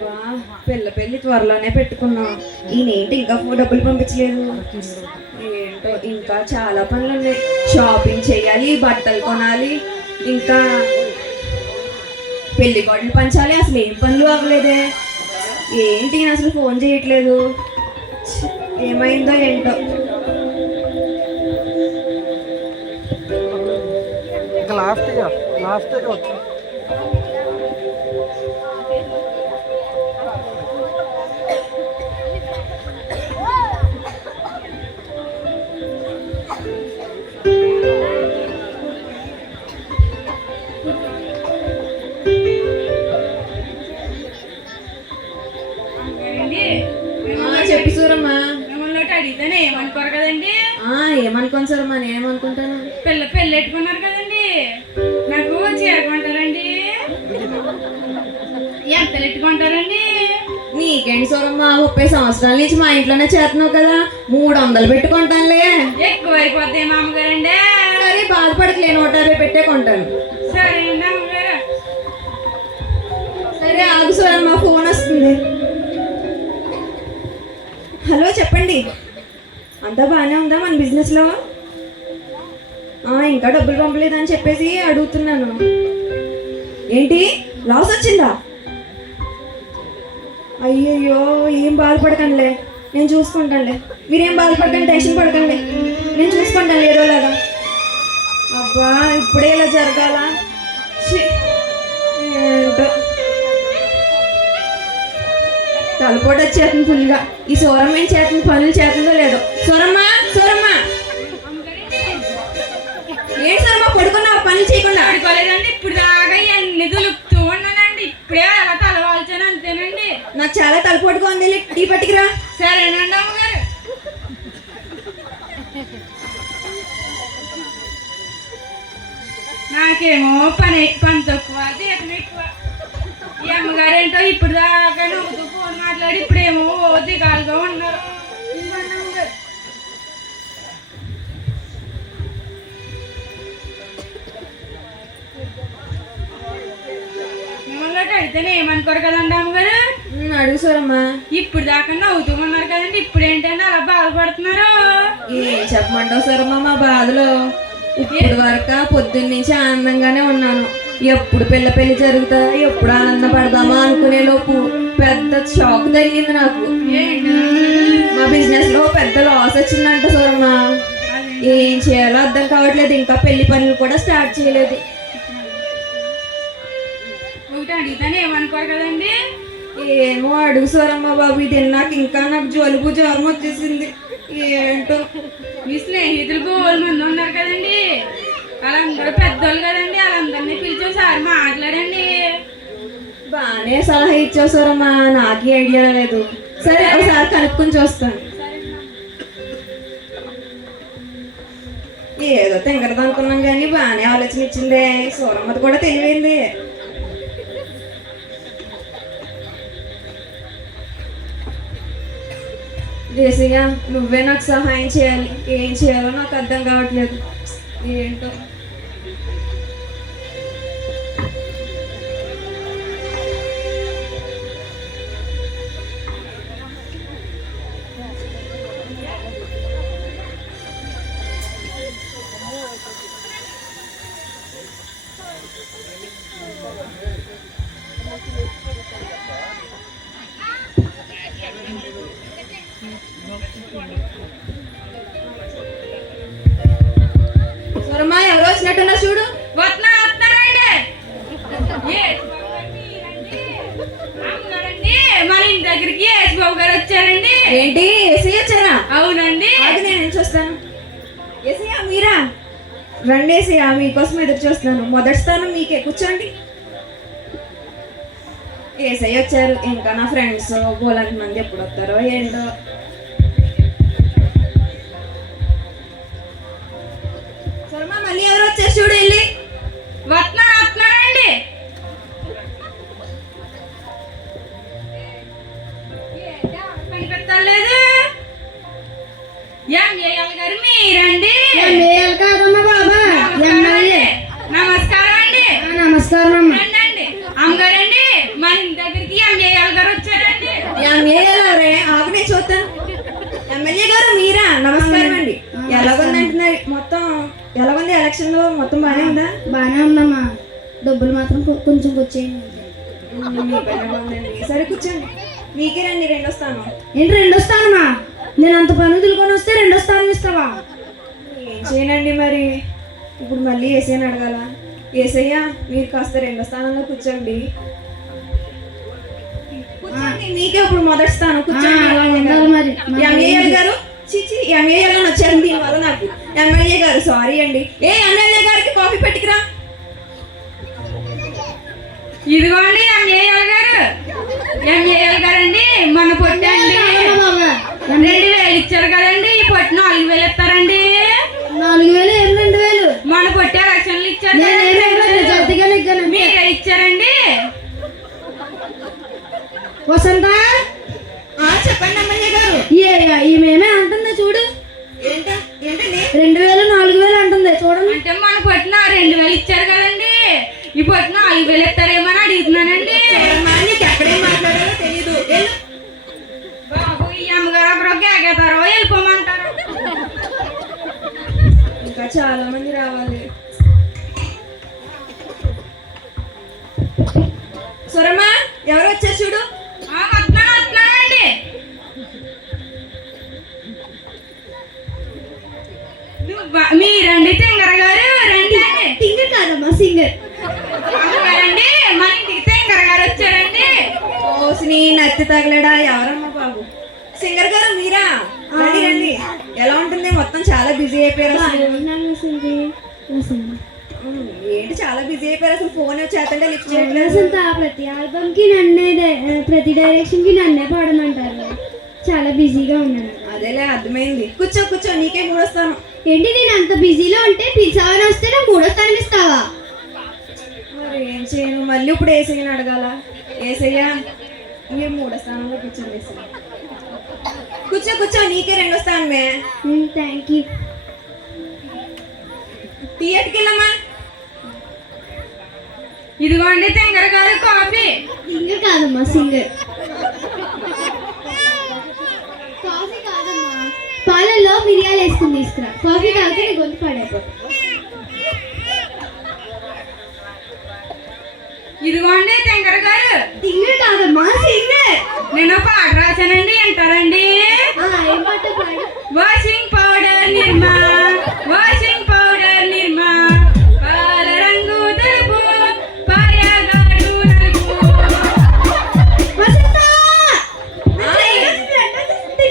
అబ్బా, పెళ్ళి త్వరలోనే పెట్టుకున్నాం. ఈయనేంటి ఇంకా డబ్బులు పంపించలేదు? ఏంటో ఇంకా చాలా పనులు ఉన్నాయి. షాపింగ్ చేయాలి, బట్టలు కొనాలి, ఇంకా పెళ్లి కార్డులు పంచాలి. అసలు ఏం పనులు అవ్వలేదే. ఏంటి ఈయన అసలు ఫోన్ చేయట్లేదు? ఏమైందో ఏంటో. లాస్ట్ చెప్పి సూరమ్మా. మిమ్మల్ని అడిగితేనే ఏమనుకోరు కదండి? ఏమనుకోను సూరమ్మా, నేనేమనుకుంటాను? పెళ్ళెట్టుకున్నారు కదండి, నాకు చీర కొంటారండి? ఎంత ఎట్టుకుంటారండి? నీకేంటి సూరమ్మా, 30 సంవత్సరాల నుంచి మా ఇంట్లోనే చేస్తున్నావు కదా, 300 పెట్టుకుంటానులే. ఎక్కువైపోతాయి మామగారండి. సరే బాధపడకలే, 150 పెట్టే కొంటాను. సరేనండి అమ్మగారు. సరే ఆగు సూరమ్మా, ఫోన్ వస్తుంది. హలో చెప్పండి. అంతా బాగానే ఉందా మన బిజినెస్లో? ఇంకా డబ్బులు పంపలేదని చెప్పేసి అడుగుతున్నాను. ఏంటి లాస్ వచ్చిందా? అయ్యయ్యో, ఏం బాధపడకండిలే, నేను చూసుకుంటానులే. మీరేం బాధపడకండి, టెన్షన్ పడకండి, నేను చూసుకుంటాను ఏదోలాగా. అబ్బా, ఇప్పుడే ఇలా జరగాల? ఏంటో తలపోటు వచ్చేస్తుంది ఫుల్గా. ఈ సూరమ్మ ఏం చేస్తుంది, పనులు చేస్తుందో లేదో. సూరమ్మా, సూరమ్మా, ఏంటి సూరమ్మ పడుకున్నావు పనులు చేయకుండా? పడుకోలేదండి, ఇప్పుడు దాకా ఎన్ని దులుపుతూ ఉన్నానండి. ఇప్పుడే అలా తలవాల్చాను అంతేనండి. నాకు చాలా తలపోటుగా ఉంది, టీ పట్టుకురా. సరేనండి అమ్మగారు. నాకేమో పని తక్కువ, జీతం ఎక్కువ. ఈ అమ్మగారు ఏంటో ఇప్పుడు దాకా నవ్వుతూ ఫోన్ మాట్లాడి ఇప్పుడేమో దిగాలుగా ఉన్నారు. మిమ్మల్ని అడిగితేనే ఏమనుకోరు కదండి అమ్మగారు? అడుగు సూరమ్మా. ఇప్పుడు దాకా నవ్వుతూ ఉన్నారు కదండి, ఇప్పుడు ఏంటంటే అలా బాధపడుతున్నారు? ఏం చెప్పమంటావు సూరమ్మ, మా బాధలో ఇప్పుడు వరకు పొద్దున్నుంచి ఆనందంగానే ఉన్నాను. ఎప్పుడు పెళ్లి జరుగుతా, ఎప్పుడు ఆనందపడదామా అనుకునే లోపు పెద్ద షాక్ తగిలింది నాకు. మా బిజినెస్ లో పెద్ద లాస్ వచ్చిందంట సూరమ్మ. ఏం చేయాలో అర్థం కావట్లేదు. ఇంకా పెళ్లి పనులు కూడా స్టార్ట్ చేయలేదు. ఒకటి అడిగితేనే ఏమనుకోరు కదండి? ఏమో అడుగు సూరమ్మ బాబు. ఇది నాకు ఇంకా నాకు జలుబు జ్వరం వచ్చేసింది. ఏంటో. మీ స్నేహితులు బోల్ మంది ఉన్నారు కదండి, వాళ్ళందరూ పెద్దోళ్ళు కదండి, వాళ్ళందరినీ పిలిచి ఒకసారి మాట్లాడండి. బాగానే సలహా ఇచ్చావు సూరమ్మా, నాకే ఐడియా లేదు. సరే ఒకసారి కనుక్కొని చూస్తాను. ఏదో తింగరదు అనుకున్నాం కానీ బాగానే ఆలోచన ఇచ్చిందే. సూరమ్మది కూడా తెలివైంది. దేశయ్య, నువ్వే నాకు సహాయం చేయాలి. ఏం చేయాలో నాకు అర్థం కావట్లేదు. ఏంటో. సూరమ్మ, ఎవరు వచ్చినట్టున్నా చూడు. మన ఇంటి దగ్గరికి యేసు బాబు గారు వచ్చారండి. ఏంటి, ఏసీ వచ్చారా? అవునండి. అది నేను ఏం చూస్తాను. ఏసయ్య మీరా? రండి ఏసయ్య, మీకోసం ఎదురు చూస్తున్నాను. మొదటి స్థానం మీకే, కూర్చోండి. ఏసయ్య వచ్చారు. ఇంకా నా ఫ్రెండ్స్ బోలాంటి మంది ఎప్పుడు వస్తారో ఏంటో. సూరమ్మ, మళ్ళీ ఎవరు వచ్చారు చూడు, వెళ్ళి. వస్తున్నారండి. కనిపెట్టలేదు. ఎంఏఎల్ గారు మీరండి? కాదమ్మా బాబా, నమస్కారం అండి. నమస్కారం అమ్మ. అమ్మగారండి, మన ఇంటి దగ్గరికి ఎంఏఎల్ గారు నమస్కారం అండి. ఎలాగుందంటున్నారు మొత్తం? ఎలాగుంది ఎలక్షన్ మొత్తం బాగానే ఉందా? బాగానే ఉందమ్మా, డబ్బులు మాత్రం కొంచెం వచ్చేయండి. మీ పని బాగుందండి. సరే కూర్చోండి. మీకే రండి, రెండో స్థానం. ఏంటి రెండో స్థానమా? నేను అంత పని వదులుకొని వస్తే రెండో స్థానం ఇస్తావా? ఏం చేయనండి మరి, ఇప్పుడు మళ్ళీ ఏసయ్యని అడగాల. ఏసయ్య మీరు కాస్త రెండో స్థానంలో కూర్చోండి. కూర్చోండి, మీకే ఇప్పుడు మొదటి స్థానం. కూర్చోండి. అలా ఉండాలి మరి. ఎంఏఎల్ గారు, చిచి ఎంఏఎల్ అని వచ్చారు దీనివల్ల నాకు. ఎమ్మెల్యే గారు సారీ అండి. ఏ ఎమ్మెల్యే గారికి కాఫీ పెట్టుకురా. ఇదిగోండి ఎంఏఎల్ గారు. ఎంఏఎల్ గారండి మన పొట్టి అండి 2000 ఇచ్చారు కదండి, ఈ పొట్టి 4000 ఇస్తారండి. 4000 ఏం 2000? మన పొట్టి ఎలక్షన్లు ఇచ్చారు మీరే ఇచ్చారండి. వసంత, చెప్పండి ఎమ్మెల్యే గారు. ఈమెమే అంటుందా చూడు. ఏంటండి 2000 4000 అంటుంది చూడండి. అంటే మన పొట్టిన 2000 ఇచ్చారు కదండి, ఈ పొట్టిన 4000 ఇస్తారేమో అని అడుగుతున్నానండి. నీకు ఎక్కడేం మాట్లాడాలో తెలీదు. బాబు ఈ అమ్మగారు అప్పుడు కేకేతారో వెళ్ళిపోమంటారు. ఇంకా చాలా మంది రావాలి. సురమ్మ ఎవరు వచ్చారు చూడు. వస్తున్నానండి. మీరండి తింగర గారు, రండి అండి. సింగర్ కాదమ్మా, సింగర్. అమ్మగారండి మన ఇంటికి తింగర గారు వచ్చారండి. ఓసిని నత్తి తగలడా ఎవరమ్మా బాబు? సింగర్ గారు మీరా? రండి రండి. ఎలా ఉంటుంది? మొత్తం చాలా బిజీ అయిపోయారు అసలు. ఏంటి చాలా బిజీ అయిపోయారు అసలు? ఫోన్ చేస్తుంటే లిఫ్ట్ చేయట్లేదు. వసంత, ప్రతి ఆల్బమ్ కి నన్నే ప్రతి డైరెక్షన్ కి నన్నే పాడమంటారు. చాలా బిజీగా ఉన్నాను. అదేలే అర్థమైంది. కూర్చో కూర్చో, నీకే మూడు వస్తాను. ఏంటి నేను అంత బిజీలో ఉంటే పిలిచావని వస్తే నాకు మూడో స్థానం ఇస్తావా? మరి ఏం చేయను, మళ్ళీ ఇప్పుడు ఏసయ్యని అడగాల. ఏసయ్యా మీరు మూడో స్థానంలో కూర్చోండి. ఏసయ్య కూర్చో కూర్చో, నీకే రెండో స్థానమే. Thank you. థియేటర్కి వెళ్ళమ్మా. ఇదిగోండి తింగర గారు కాఫీ. సింగర్ కాదమ్మా, సింగర్. కాఫీ కాదమ్మా, పాలల్లో మిరియాలు వేసుకుని తీసుకురా. కాఫీ తాగితే నీ గొంతు పాడైపోతుంది. ఇదిగోండి తింగర గారు. సింగర్ కాదమ్మా, సింగర్. నేను పాట రాశానండి, అంటారండి. ఏం పాట పాడు? వాషింగ్ పౌడర్ నిర్మా, వాషింగ్ పౌడర్ నిర్మా, పాల రంగు తెలుపు, పాయగాడు నలుపు. వసంత,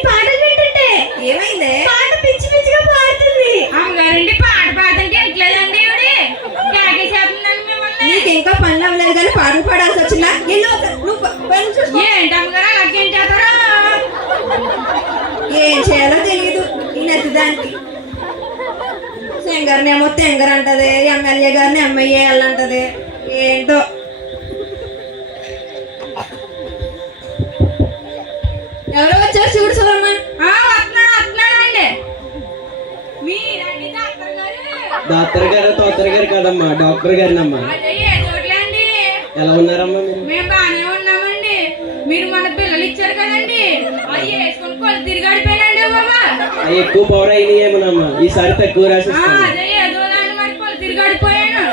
పాటలు వింటుంటే ఏమైందే? పాట పిచ్చి పిచ్చిగా పాడుతుంది. అమ్మగారండి పాట పాడుతుంటే ఎట్లేదండి ఇవిడి కేకేసేస్తుందండి మిమ్మల్ని. నీకు ఇంకా పనులు అవ్వలేదు కానీ పాటలు పాడాల్సి వచ్చిందా? నువ్వు పని చూసుకో. ఏంటి అమ్మగారు అలాగేంటారు? ఏం చేయాలో తెలియదు ఈ నెత్తిదానికి. సింగర్ని ఏమో తెంగర్ అంటది, ఎమ్మెల్యే గారిని ఎమ్మెల్యే అంటది. ఏంటో ఎవరో వచ్చారు చూడు సురమ్మ. వస్తున్నానండి. మీరండి డాక్టర్ గారు. డాక్టర్ గారు తోత్తర్ గారు కదమ్మా, డాక్టర్ గారినమ్మా. అదే ఏ చోట్లండి. ఎలా ఉన్నారమ్మా మీరు? మేము బాగానే ఉన్నామండి. మీరు మన పిల్లలు ఇచ్చారు కదండి, అవి వేసుకొని కొలు తిరిగాడిపోయినండి బాబా. అవి ఎక్కువ పవర్ అయినాయి ఏమోనమ్మా, ఈసారి తక్కువ రాసిస్తాను. అదే ఏదో దాన్ని మరి కొలు తిరిగాడిపోయాను.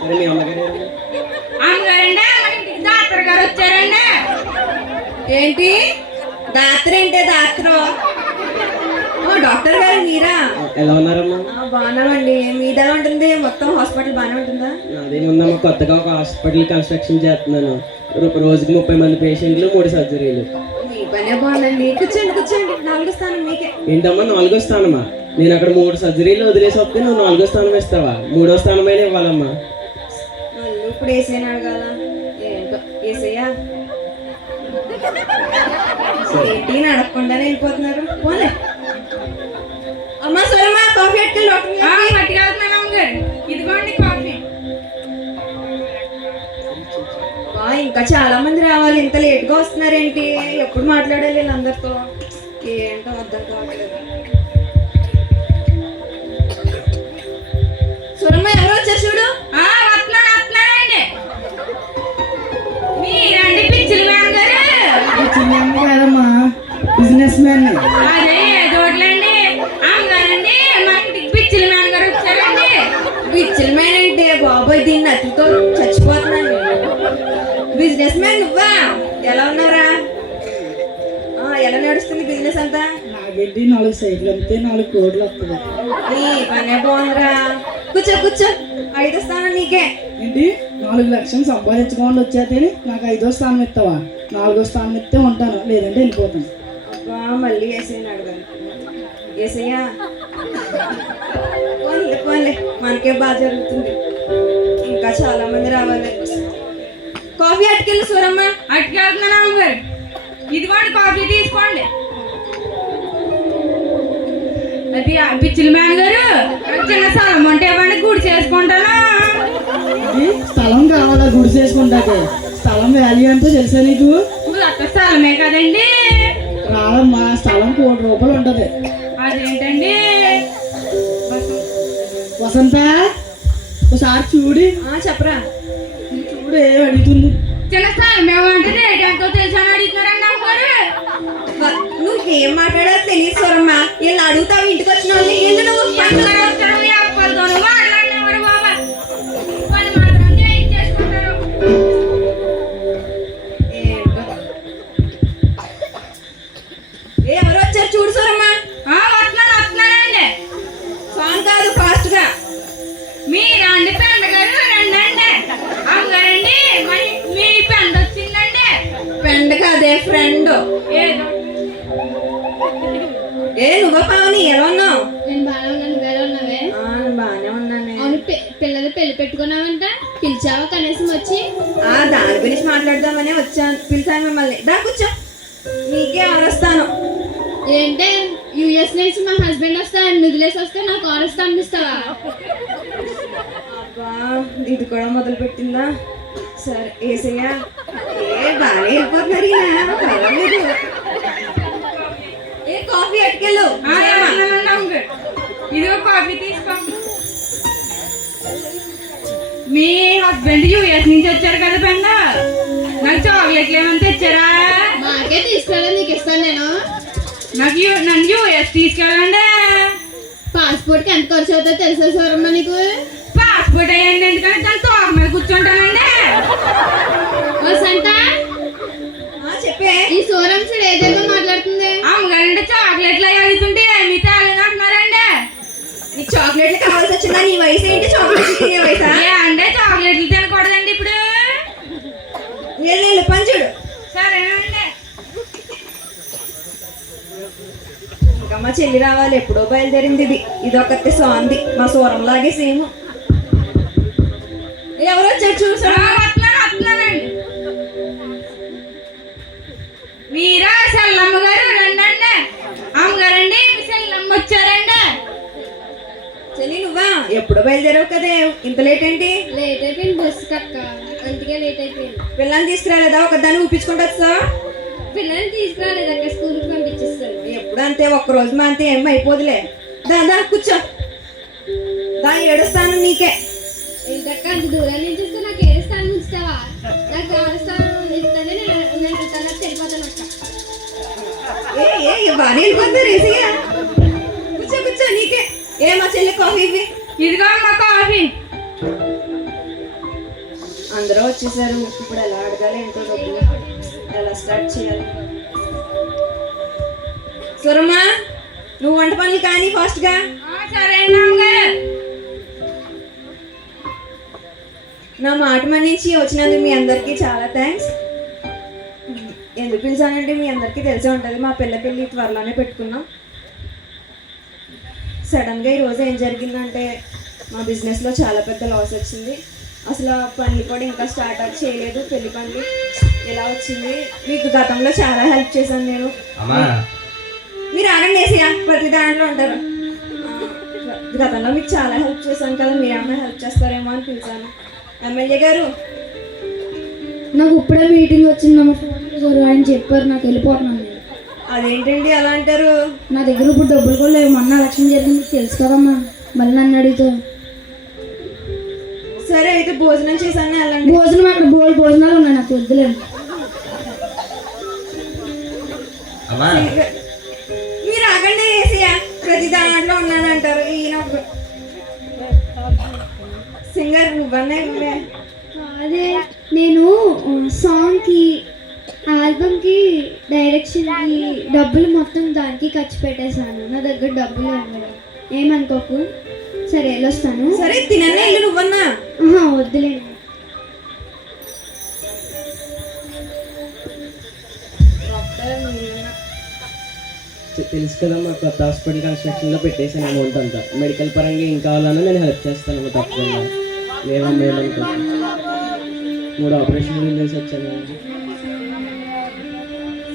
సరే మీ అమ్మగారు ఎవరు? అమ్మగారండి మన ఇంటికి డాక్టర్ గారు వచ్చారండి. ఏంటి డాక్టర్? ఏంటే డాక్టర్? డాక్టర్ గారు మీరా? ఎలా ఉన్నారమ్మా? బాగున్నామండి. మీది ఎలా ఉంటుంది? మొత్తం హాస్పిటల్ బాగానే ఉంటుందా? అదేముందమ్మా, కొత్తగా ఒక హాస్పిటల్ కన్స్ట్రక్షన్ చేస్తున్నాను. రోజుకి 30 మంది పేషెంట్లు, 3 సర్జరీలు. మీ పనే బాగుందండి. కూర్చోండి కూర్చోండి, నాలుగో స్థానం మీకే. ఏంటమ్మా 4వ స్థానమా? నేను అక్కడ 3 సర్జరీలు వదిలేసి వస్తే నువ్వు 4వ స్థానం ఇస్తావా? 3వ స్థానమైనా ఇవ్వాలమ్మా. మళ్ళీ ఇప్పుడు ఏసైనా అడగాల. ఏంటో ఏసయ్యా ఏంటి నడకుండానే వెళ్ళిపోతున్నారు. పోలే అమ్మా సురమ్మ, కాఫీ అట్టుకెళ్ళి డాక్టర్ పట్టుకెళ్తున్నాను అమ్మగారు. ఇదిగోండి కాఫీ. ఇంకా చాలా మంది రావాలి. ఇంత లేట్ గా వస్తున్నారేంటి? ఎప్పుడు మాట్లాడాలి వీళ్ళందరితో? ఏంటో అర్థం కావట్లేదు. సురమ్మ ఎవరు వచ్చారు చూడు. వస్తున్నానండి. మీరండి పిచ్చిలు మ్యాన్ గారు. కాదమ్మా, బిజినెస్ మ్యాన్. అదే ఏ చోట్లండి బిజినెస్ మ్యాన్ నువ్వా? ఎలా ఉన్నారా? ఎలా నడుస్తుంది బిజినెస్ అంతా? నాకేంటి 4 సైట్లు అమ్మితే 4 కోట్లు వస్తుంది. నీ పనే బాగుందిరా. కూర్చో కూర్చో, 5వ స్థానం నీకే. ఏంటి 4 లక్షలు సంపాదించుకోండి వచ్చేతే నాకు 5వ స్థానం ఇస్తావా? 4వ స్థానం ఇస్తే ఉంటాను, లేదంటే వెళ్ళిపోతాను. అబ్బా మళ్ళీ ఏసయ్యని అడగాలి. ఏసయ్యా పోన్లే పోన్లే, మనకే బాగా జరుగుతుంది. ఇంకా చాలా మంది రావాలి. కాఫీ అటుకెళ్ళు సూరమ్మ. అట్టుకెళ్తున్నాను అమ్మగారు. ఇదిగోండి కాఫీ తీసుకోండి. అది పిచ్చిల మ్యాన్ గారు, నాకు చిన్న స్థలం ఉంటే ఇవ్వండి, గుడి చేసుకుంటాను. ఏంటి స్థలం కావాలా గుడి చేసుకుంటాకే? స్థలం వాల్యూ ఎంతో తెలుసా నీకు? లక్ష స్థలమే కదండి. రాదమ్మా, స్థలం 1 కోటి రూపాయలు ఉంటది. అదేంటండి? వసంత ఒకసారి చూడి. చెప్పరా. చూడు ఏం అడుగుతుంది. చిన్న స్థలం ఏమంటే రేట్ ఎంతో తెలుసా అని అడుగుతున్నారండి అమ్మగారు. నువ్వేం మాట్లాడో తెలియదు సూరమ్మ. వీళ్ళు అడుగుతావు ఇంటికి వచ్చిన వాళ్ళని. ఏంటి నువ్వు అప్పలతోనూ మాట్లాడినవారు బాబా, వాళ్ళు మాత్రం చేయించేసుకుంటారు. ఏంటో. ఎవరు వచ్చారు చూడు సూరమ్మ. వస్తున్నానండి. సాంగ్ కాదు, ఫాస్ట్ గా. మీరండి పెండ గారు, రండి. అమ్మగారండి, మరి మీ పెండ వచ్చిందండి. ఫ్రెండ్ కాదే, ఫ్రెండ్. ఏదో నువ్వు పావని ఎలా ఉన్నావు? నేను బాగా ఉన్నాను, నువ్వెలా ఉన్నావే? బాగానే ఉన్నానే. అవును, పిల్లలు పెళ్లి పెట్టుకున్నావంట, పిలిచావా కనీసం వచ్చి? దాని గురించి మాట్లాడదామనే వచ్చాను, పిలిచాను మిమ్మల్ని. దా కూర్చో, నీకే అవరస్తాను. ఏంటే యుఎస్ నుంచి మా హస్బెండ్ వస్తాను వదిలేసి వస్తే నాకు ఆరస్తా అనిపిస్తావా? అబ్బా ఇది కూడా మొదలు పెట్టిందా? సరే ఏసయ్యా, బాగానే వెళ్ళిపోతున్నారు ఈయన, పర్వాలేదు. కాఫీ అట్టుకెళ్ళు. అమ్మగారు, ఇదిగో కాఫీ తీసుకో. మీ హస్బెండ్ యూఎస్ నుంచి వచ్చారు కదా పెండ, నాకు చాక్లెట్లు ఏమైనా తెచ్చారా? మాకే తీసుకెళ్ళా, నీకు ఇస్తాను నేను. నన్ను యూఎస్ తీసుకెళ్ళండి. పాస్పోర్ట్కి ఎంత ఖర్చు అవుతుందో తెలుసా సూరమ్మ నీకు? పాస్పోర్ట్ అయ్యండి, ఎందుకంటే దాని తోక మీద కూర్చుంటానండి. వసంత, చెప్పే. ఈ సూరమ్మ సైడ్ ఏదేదో మాట్లాడుతుంది. అమ్మగారంటే చాక్లెట్లు అవి అడుగుతుంటే ఏమి తాళని అంటున్నారండి. నీకు చాక్లెట్లు కావాల్సి వచ్చిందా? నీ వయసు ఏంటి చాక్లెట్లు తినే వయసా? అంటే చాక్లెట్లు తినకూడదండి ఇప్పుడు. వెళ్ళు పంచుడు. సరేనండి. ఇంకా మా చెల్లి రావాలి, ఎప్పుడో బయలుదేరింది. ఇది ఒకటి సాంది, మా సూరం లాగే సేమ్. ఎవరు వచ్చారు చూసా? వస్తున్నానండి. మీరా సెల్లమ్మ గారు, రండి. అమ్మగారండి, మీ సెల్లమ్మ వచ్చారండి. చెల్లి నువ్వా? ఎప్పుడో బయలుదేరావు కదే, ఇంత లేట్ ఏంటి? లేట్ అయిపోయింది బస్సు కక్క, అందుకే లేట్ అయిపోయింది. పిల్లల్ని తీసుకురాలేదా? ఒకదాన్ని ఊపించుకుంటూ వస్తా. పిల్లల్ని తీసుకురాలేదు అక్క, స్కూల్కి పంపించేస్తాను. ఎప్పుడు అంతే, ఒక్కరోజు మా అంతే ఏం అయిపోదులే. దా కూర్చో. దా 7వ స్థానం నీకే. ఏంటక్క అంత దూరం నుంచి వస్తే నాకు ఏ స్థానం ఉంచుతావా? నాకు ఆరు స్థానం ఇస్తానే నేను తర్వాత వెళ్ళిపోతాను అక్క. బాగా వెళ్ళిపోతారు ఏసయ్యా. కూర్చో నీకే. మా చెల్లి కాఫీ ఇవి. ఇదిగో మా కాఫీ. అందరూ వచ్చేసారు, ఇప్పుడు ఎలా అడగాలి ఏంటో డబ్బులు, ఎలా స్టార్ట్ చేయాలి? సురమ్మా, నువ్వు వంట పనులు కానీ ఫాస్ట్ గా. సరే అమ్మగారు. నా మాట మన్నించి వచ్చినందుకు మీ అందరికీ చాలా థ్యాంక్స్. ఎందుకు పిలిచానంటే మీ అందరికీ తెలిసే ఉంటుంది, మా పెళ్ళి త్వరలోనే పెట్టుకున్నాం. సడన్గా ఈరోజు ఏం జరిగిందంటే మా బిజినెస్లో చాలా పెద్ద లాస్ వచ్చింది. అసలు ఆ పనులు కూడా ఇంకా స్టార్ట్ చేయలేదు, పెళ్లి పనులు ఎలా వచ్చింది. మీకు గతంలో చాలా హెల్ప్ చేశాను నేను. మీరు ఆగండి వేసియా, ప్రతి దాంట్లో ఉంటారు. గతంలో మీకు చాలా హెల్ప్ చేశాను కదా, మీరేమన్నా హెల్ప్ చేస్తారేమో అని పిలిచాను. ఎమ్మెల్యే గారు, నాకు ఇప్పుడే మీటింగ్ వచ్చిందమ్మ, ఫోన్ ఆయన చెప్పారు, నాకు వెళ్ళిపోతున్నాను. అదేంటండి అలా అంటారు? నా దగ్గర ఇప్పుడు డబ్బులు కూడా లేవు, మొన్న ఎలక్షన్ జరిగింది తెలుసు కదమ్మా, మళ్ళీ నన్ను అడిగితే. సరే అయితే భోజనం చేశాను, వెళ్ళండి. భోజనం అక్కడ భోజనాలు ఉన్నాయి, నాకు వద్దులేండి. మీరు ఆగండి వేసియా, ప్రతి దాంట్లో ఉన్నానంటారు. ఈయన సింగర్ నువ్వనే. అదే నేను సాంగ్కి ఆల్బమ్కి డైరెక్షన్కి డబ్బులు మొత్తం దానికి ఖర్చు పెట్టేశాను. నా దగ్గర డబ్బులు ఇవ్వలేదు, ఏమనుకోకు. సరే వెళ్ళొస్తాను. సరే తిననే ఇల్లు నువ్వన్నా. వద్దులేండి. తెలుసు కదమ్మా, కొత్త హాస్పిటల్ కన్స్ట్రక్షన్లో పెట్టేసాను అమౌంట్ అంతా. మెడికల్ పరంగా ఏం కావాలన్నా నేను హెల్ప్ చేస్తాను తప్పకుండా. లేదమ్మా ఏమనుకో. 3 ఆపరేషన్లు చేసి వచ్చాను.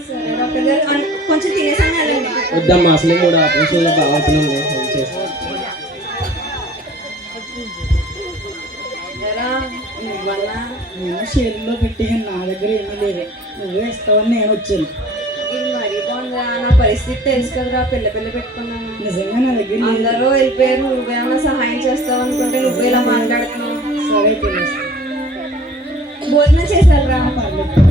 సరే డాక్టర్ గారు కొంచెం తినేసాను వెళ్ళండి. వద్దమ్మా, అసలు 3 ఆపరేషన్లు బాగా అవుతున్నాను. హెల్ప్ చేస్తాను. నువ్వన్నా నేను షేర్లో పెట్టేసాను, నా దగ్గర ఏమీ లేదు. నువ్వే ఇస్తావని నేను వచ్చాను. ఇది మరీ బాగుందిరా. నా పరిస్థితి తెలుసు కదరా, పిల్ల పెట్టుకున్నాను. నిజంగా నా దగ్గర లేదు. అందరూ వెళ్ళిపోయారు, నువ్వేమన్నా సహాయం చేస్తావు అనుకుంటే నువ్వు ఇలా మాట్లాడుతున్నావు. సరే తెలుసు. భోజనం చేశారా? పర్లేదు.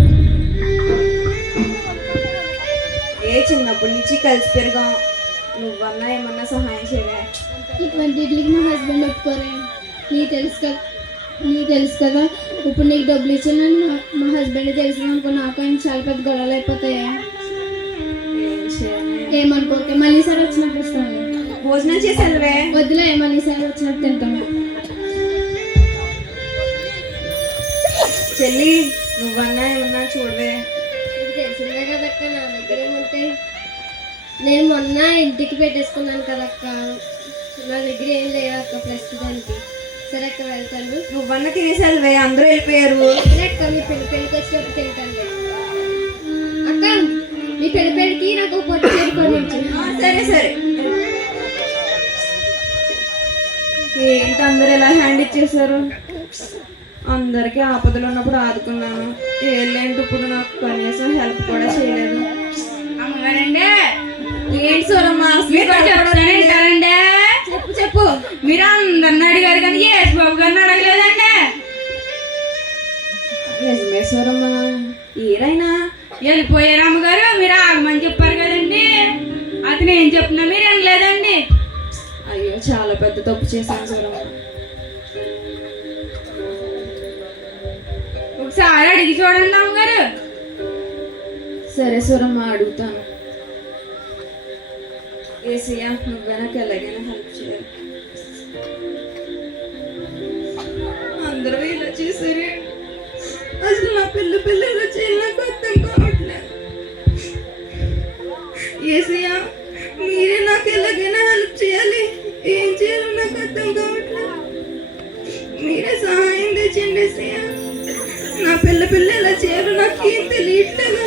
ఏ చిన్నప్పటి నుంచి కలిసి పెరిగాం, నువ్వన్నా ఏమన్నా సహాయం చేయలే. ఇటువంటికి మా హస్బెండ్ ఒప్పుకోరే. నీకు తెలుసు కదా ఇప్పుడు నీకు డబ్బులు ఇచ్చానని మా హస్బెండ్ తెలిసింది అనుకో, నాకు ఆయన చాలా పెద్ద గొడవలు అయిపోతాయి. ఏం చేయను. ఏమనుకోకే, మళ్ళీ సార్ వచ్చినప్పుడు ఇస్తాను. భోజనం చేసేవే. వద్దులే, మళ్ళీ సార్ వచ్చినప్పుడు తింటాను. చెల్లి నువ్వన్నా ఏమన్నా చూడవే. నీకు తెలిసిందే కదక్క, నా దగ్గర ఏముంటాయి. నేను మొన్న ఇంటికి పెట్టేసుకున్నాను కదక్క, నా దగ్గర ఏం లేదక్క ప్రస్తుతానికి. సరే అక్క వెళ్తాను. నువ్వన్నా తినేసేవే, అందరూ వెళ్ళిపోయారు. అక్క మీ పెళ్ళికి వచ్చినప్పుడు తింటాను. అక్క మీ పెళ్ళికి నాకు పొట్టు చేరుకోవచ్చు. సరే సరే. ఏంటి అందరు ఎలా హ్యాండ్ ఇచ్చేసారు? అందరికీ ఆపదలు ఉన్నప్పుడు ఆదుకున్నాను, ఏంటి ఇప్పుడు నాకు కనీసం హెల్ప్ కూడా చేయలేదు. అమ్మగారండి, ఏంటి సూరమ్మ చెప్తానంటారండి. చెప్పు చెప్పు. మీరు అందరిని అడిగారు కానీ యేసు బాబు గారిని అడగలేదండి. నిజమే సూరమ్మ, ఏరైనా వెళ్ళిపోయారు అమ్మగారు. మీరు ఆగమని చెప్పారు కదండి, అతను ఏం చెప్పినా మీరు వినలేదండి. అయ్యో చాలా పెద్ద తప్పు చేశాను సూరమ్మ. ఒకసారి అడిగి చూడండి అమ్మగారు. సరే సూరమ్మ, అడుగుతాను. ఏసయ్యా నువ్వే నాకు ఎలాగైనా హెల్ప్ చేయాలి. అందరూ ఇలా చేశారు, అసలు నా పిల్ల ఇలా చేయాలి నాకు అర్థం కావట్లేదు. ఏసయ్యా మీరే నాకు ఎలాగైనా హెల్ప్ చేయాలి. ఏం చేయాలో నాకు అర్థం కావట్లేదు. మీరే సహాయం తెచ్చండి ఏసయ్యా. నా పిల్ల ఎలా చేయాలో నాకు ఏం తెలియట్లేదు.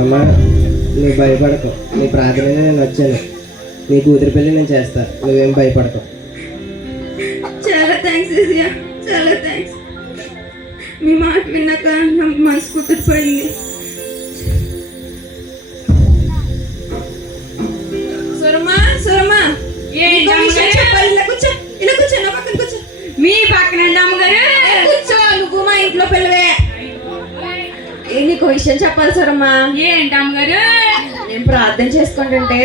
అమ్మా నువ్వు భయపడకు, నీ ప్రార్థనగా నేను వచ్చాను. నీ కూతురి పెళ్ళి నేను చేస్తా, నువ్వేం భయపడకు. చాలా థ్యాంక్స్ ఏసయ్యా, చాలా థ్యాంక్స్. మీ మాట విన్నాక నా మనసు కుదురుపడింది. సురమా సురమా, చెప్పాలి. ఇలా కూర్చో, ఇలా కూర్చో, నా పక్కన కూర్చో. మీ పక్కనండి అమ్మగారు. కూర్చో, నువ్వు మా ఇంట్లో పిల్లవే. నీకు విషయం చెప్పాలి సూరమ్మా. ఏంటి అమ్మగారు? నేను ప్రార్థన చేసుకుంటుంటే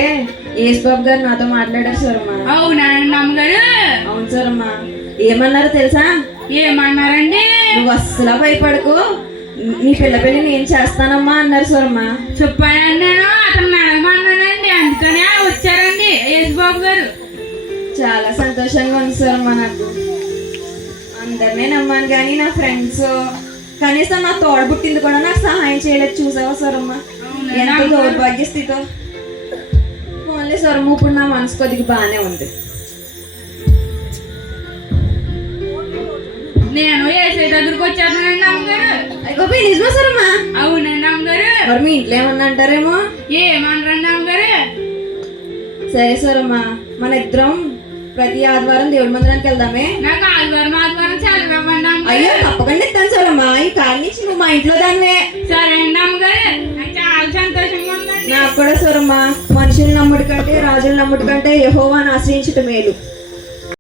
యేసుబాబు గారు నాతో మాట్లాడారు సూరమ్మా. అవునండి అమ్మగారు. అవును సూరమ్మా. ఏమన్నారో తెలుసా? ఏమన్నారండి? నువ్వు అస్సలు భయపడకు, నీ పెళ్ళి నేను చేస్తానమ్మా అన్నారు సూరమ్మా. చెప్పానండి, నేను అతను అడగమన్నానండి, అందుకనే వచ్చారండి యేసుబాబు గారు. చాలా సంతోషంగా ఉంది సూరమ్మా. నాకు అందరినీ నమ్మాను కానీ నా ఫ్రెండ్స్ కనీసం నా తోడబుట్టింది కూడా నాకు సహాయం చేయలేదు. చూసావా సూరమ్మ ఎంత దౌర్భాగ్య స్థితో. ఓన్లీ సూరమ్మ ఇప్పుడు నా మనసు కొద్దిగా బాగానే ఉంది. నేను ఏసే దగ్గరకు వచ్చానండి అమ్మగారు. అయిపోయి నిజమా సూరమ్మ? అవునండి అమ్మగారు. మరి మీ ఇంట్లో ఏమన్నా అంటారేమో. ఏమనరండి అమ్మగారు. సరే సూరమ్మ, మన ఇద్దరం ప్రతి ఆదివారం దేవుడి మందిరానికి వెళ్దామే. నాకు ఆదివారం సెలవు ఇవ్వండి అమ్మగారు. అయ్యో తప్పకుండా ఇస్తాను సూరమ్మ, ఈ కాడి నుంచి నువ్వు మా ఇంట్లో దానివే. సరే అండి అమ్మగారు, నాకు చాలా సంతోషంగా ఉందండి. నాకు కూడా సూరమ్మ, మనుషులు నమ్ముడు కంటే రాజులు నమ్ముడు కంటే యెహోవాను ఆశ్రయించుట మేలు.